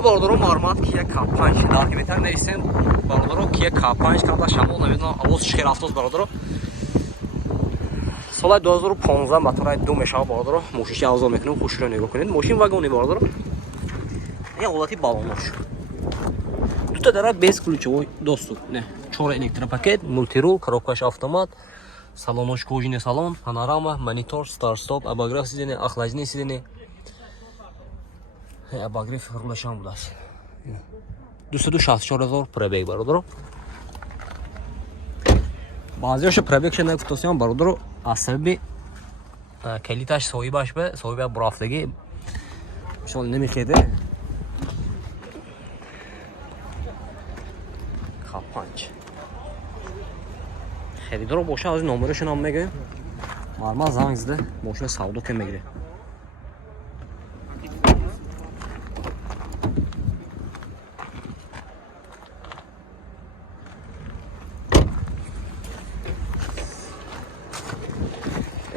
اینا باردارو مارمات کیه K5 دارک بهتر نیستن باردارو کیه K5 کاملا شامل نمیدونم آواز شیر افتاد باردارو سال 2015 мотора دو میشه باردارو موشیش آوازا میکنم خوش رو نگاه کنید ماشین واگونی باردارو این حالتی بالونش دو تا داره 20 ключовой доступ не 4 электропакет мультирул коробкаш автомат салонош кожаный салон панорама монитор старт-стоп обогрев сидения охлаждение сидения обогрев рулешам будас 264,000 пробег бародаро баъзиёш пробег ша нагуфтасиям бародаро аз сабаби калиташ соҳибаш ба соҳиба бурафтагӣ мисол намехеде K5 خریدار باشه از نمرهشون هم میگه مرمز زنگ زده ماشین سودا که میگیره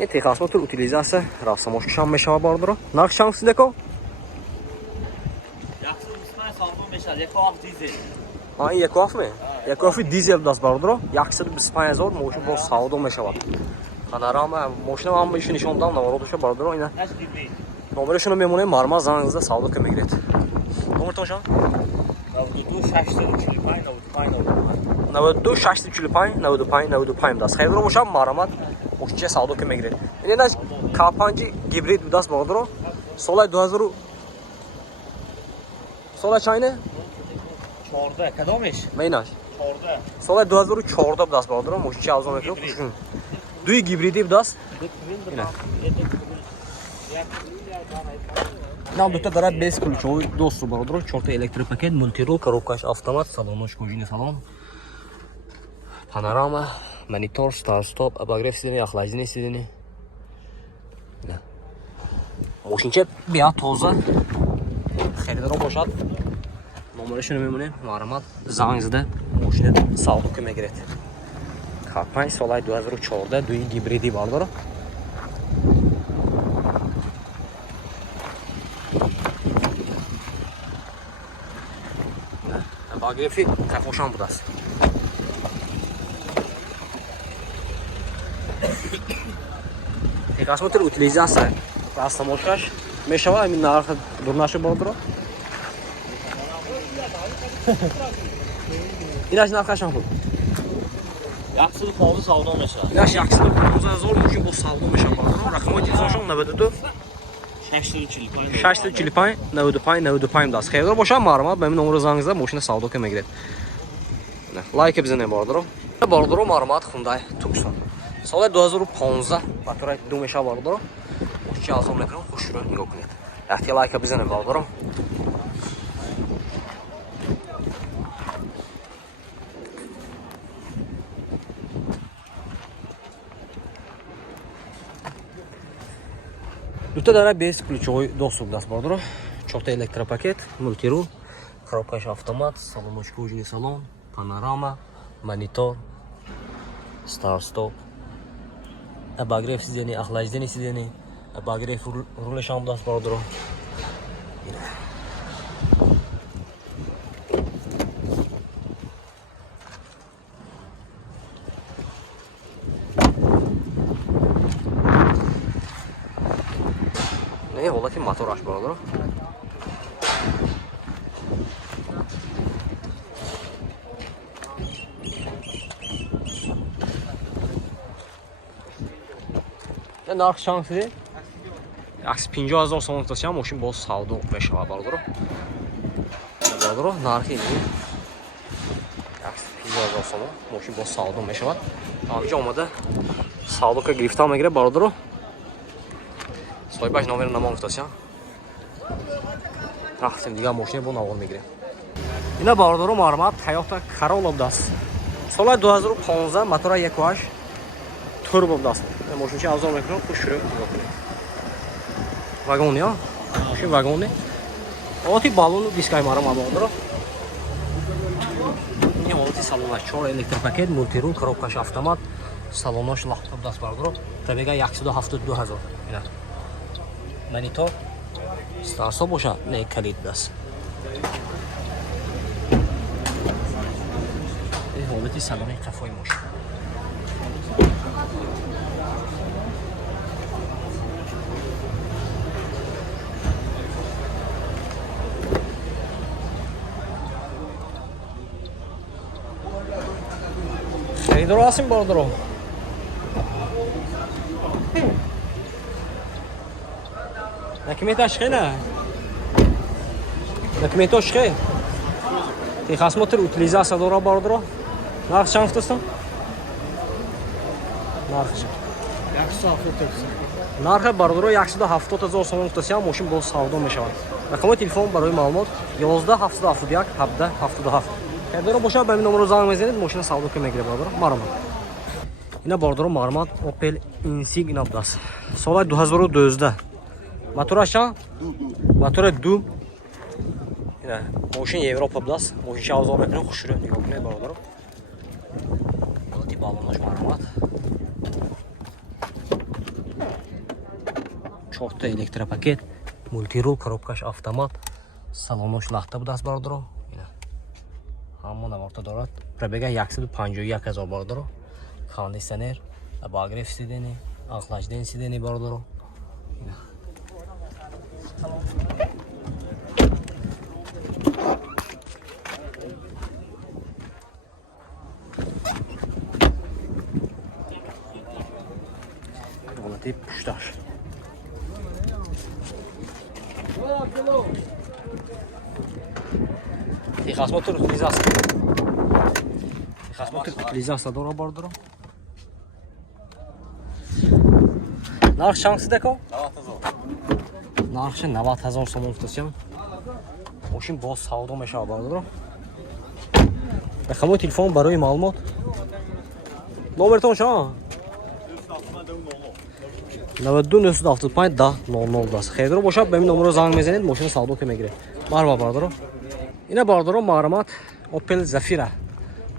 این تخصصات utilizace رسمش هم میشه باردارو نقش شانس دکو این یک واف می یک واف دیزل دست باردارو 125,000 ماشین با سودا میشه پانوراما ماشین هم بهش نشون دادم نوارودش باردارو اینا نمرهشون میمونه مرمز زنگ زده سودا که میگیرید نمرتون شما 92 645 95 دست خیلی رو مشام مرمت مشچه سودا که میگیرید این از K5 گیبرید دست باردارو سال 2000 سال چاینه 14 کدامش میناش 14 سال 2014 دست باردارو مشچه آوازا میکنم خوشون دوی گیبریدی دست اینا нам دوتا дара без ключовой доступ бародаро 4 электропакет мультирул коробкаш автомат салонош кожаный салон панорама монитор старт-стоп обогрев сидения охлаждение сидения мошинча бия тоза خریدار бошад номерашон мемонем марҳамат занг зада мошина савдо ка мегиред K5 соли 2014 дуи гибриди бардаро обогрефи кайфошон будааст қисмати утилизация растамошаш мешава ҳамин нарх дурнаша бардаро инаш нархашон буд 115 савдо мешава инаш 115,000 мошин бо савдо мешава бардаро рақамои телефоншон 92 645 95 даст хейдор боша мармат ба ин номер занг зада мошина савдо ка мегиред лайк бизане бардаро мармат Hyundai Tucson соли 2015 мотора ду меша бардаро мошина азом мекунам хушро нигоҳ кунед вақти лайк бизане бардаро دوتا дара без ключовой доступ даст бардаро 4 электропакет мультирул коробкаш автомат салонош кожаный салон панорама монитор старт-стоп обогрев сидения охлаждение сидения обогрев рулешам даст бардаро не ҳолати мотораш бардаро нарх чанд шуд 150,000 сом гуфтасиям мошин боз савдо мешава бардаро нархи 150,000 сом мошин боз савдо мешавад ҳамҷо омада савдо ка гирифта мегире бардаро соҳибаш номер намон гуфтасиям рафтем дигар мошин бо навон мегирем ина бардаро мармат Toyota Corolla будаст соли 2015 мотора 1.8 турбо будаст мошинчи авзор мекунам хушро вагони мошин вагони оти балону дискай марам бардаро ин оти салонаш 4 электропакет мультирул коробкаш автомат салонош лаптоп даст бардаро пробега 172,000 ина монитор старсо боша не калид даст حالت سالن قفای ماشین. خریدار هستیم باردارو. نکمیت عشقه نه. نکمیت عشقه. تی خدمات utilizatsiya داره باردارو. Narx چند هستم؟ نرخش. 170,000. نرخ باردارو 170,000 سوم هستم. ماشین باز سودا میشود. رقم تلفن برای معلومات 11 771 17 77. خریدار باشه به این نمره زنگ بزنید ماشین سودا که میگیره باردارو. مرمت. اینا باردارو مرمت Opel Insignia است. سال 2012. موتورش موتور دو. اینا ماشین یوروپا است. ماشین شاوزار میکنه خوش رو نگاه کنید باردارو. بالونش مرمت. 4 تا الکتروپاکت، مولتی رول، коробкаш автомат. салонаш лахта буд аст бародаро. ина ҳамон наморта дорад. пробега 151,000 бародаро. кондитсионер, обогрев сидений, охлаждение сидений бародаро. ина Тип пушташ. Ти хасмот утилизация. Хасмот утилизация дора бардаро. Нарх шанс деко? 90,000. Нарх 90,000 сом уфтасям. Мошин боз савдо мешава бардаро. Рақамои телефон барои маълумот. Номертон шо? 92 даст. Хейдро бошад ба ин номеро занг мезанед мошина савдо ка мегиред. Марва бардаро. Ина бардаро маърамат Opel Zafira.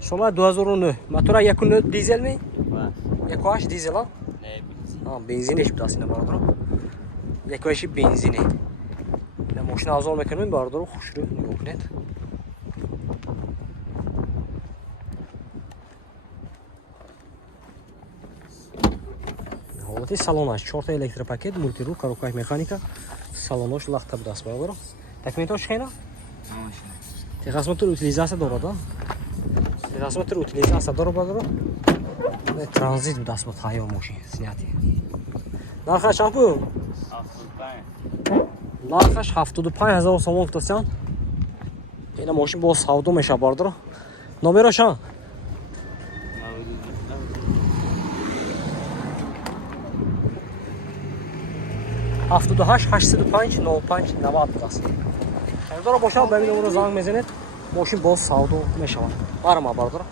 Сола 2009. Мотора 1.9 дизел ми? 1.8 дизел а? Не, бензин. Бензинеш будаст ина бардаро. 1.8 бензине. Ина мошина авзор мекунем бардаро хушрӯ нигоҳ кунед. Ҳолати салонаш 4 та электропакет, мультирул, коробка механика. Салонош лахта будаст бардаро. Документош хена? Техасмотор утилизация дорад, а? Техасмотор утилизация дорад бардаро. Транзит будаст ба тайёр мошин снятие. Нархаш чанд буд? 75. Нархаш 75,000 сом уфтасян. Ина мошин боз савдо меша бардаро. Номерош а? 78 805 05 90 аст. Хардора бошад ба ин номеро занг мезанед, мошин боз савдо мешавад. Барама бардора.